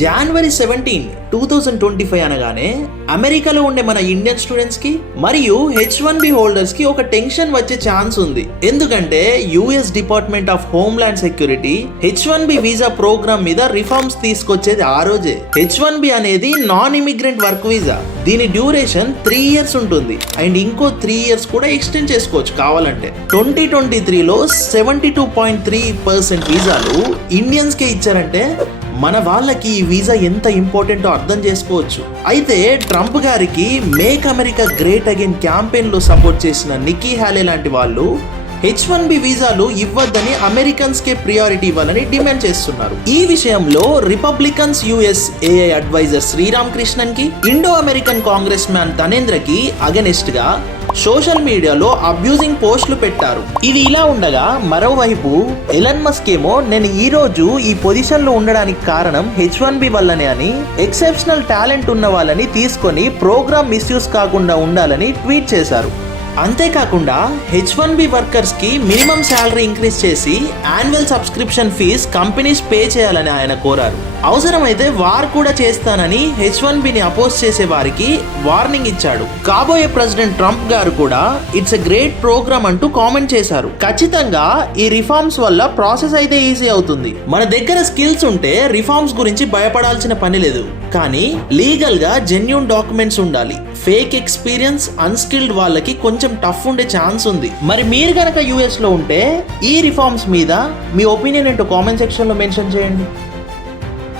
జనవరి 17, 2025 అనగానే అమెరికాలో ఉండే మన ఇండియన్ స్టూడెంట్స్ కి మరియు H1B హోల్డర్స్ కి ఒక టెన్షన్ వచ్చే ఛాన్స్ ఉంది. ఎందుకంటే US department of homeland security H1B visa program మీద రిఫార్మ్స్ తీసుకొచ్చేది ఆ రోజే. H1B అనేది నాన్ ఇమిగ్రెంట్ వర్క్ వీసా. దీని డ్యూరేషన్ 3 years ఉంటుంది అండ్ ఇంకో 3 years కూడా ఎక్స్టెండ్ చేసుకోవచ్చు కావాలంటే. 2023లో 72.3% వీసాలు ఇండియన్స్ కే ఇచ్చారంటే మన వాళ్ళకి ఈ వీసా ఎంత ఇంపార్టెంటో అర్థం చేసుకోవచ్చు. అయితే ట్రంప్ గారికి make America great again campaign లో సపోర్ట్ చేసిన నిక్కీ హ్యాలే లాంటి వాళ్ళు H1B వీసాలు ఇవ్వద్దని అమెరికన్స్ కే ప్రియారిటీ ఇవ్వాలని డిమాండ్ చేస్తున్నారు. ఈ విషయంలో Republicans USA adviser Sriram Krishnan కి ఇండో అమెరికన్ కాంగ్రెస్ మ్యాన్ ధనేంద్రకి అగెనిస్ట్ గా సోషల్ మీడియాలో అబ్యూజింగ్ పోస్టులు పెట్టారు. ఇది ఇలా ఉండగా మరోవైపు ఎలన్ మస్క్ ఏమో నేను ఈ రోజు ఈ పొజిషన్ లో ఉండడానికి కారణం H1B వల్లనే అని ఎక్సెప్షనల్ టాలెంట్ ఉన్న వాళ్ళని తీసుకొని ప్రోగ్రామ్ మిస్యూజ్ కాకుండా ఉండాలని ట్వీట్ చేశారు. అంతేకాకుండా H1B వర్కర్స్ కి మినిమం శాలరీ ఇంక్రీజ్ చేసి annual subscription fees companies pay చేయాలని ఆయన కోరారు. అవసరమైతే వార్ కూడా చేస్తానని H1Bని అపోజ్ చేసే వారికి వార్నింగ్ ఇచ్చాడు. కాబోయే ప్రెసిడెంట్ ట్రంప్ గారు కూడా ఇట్స్ ఎ గ్రేట్ ప్రోగ్రామ్ అంటూ కామెంట్ చేశారు. ఖచ్చితంగా ఈ రిఫార్మ్స్ వల్ల ప్రాసెస్ అయితే ఈజీ అవుతుంది. మన దగ్గర స్కిల్స్ ఉంటే రిఫార్మ్స్ గురించి భయపడాల్సిన పని లేదు. కానీ లీగల్ గా జెన్యూన్ డాక్యుమెంట్స్ ఉండాలి. ఫేక్ ఎక్స్పీరియన్స్ అన్స్కిల్డ్ వాళ్ళకి కొంచెం టఫ్ ఉండే ఛాన్స్ ఉంది. మరి మీరు కనుక US లో ఉంటే ఈ రిఫార్మ్స్ మీద మీ ఒపీనియన్ ఏంటో కామెంట్ సెక్షన్ లో మెన్షన్ చేయండి.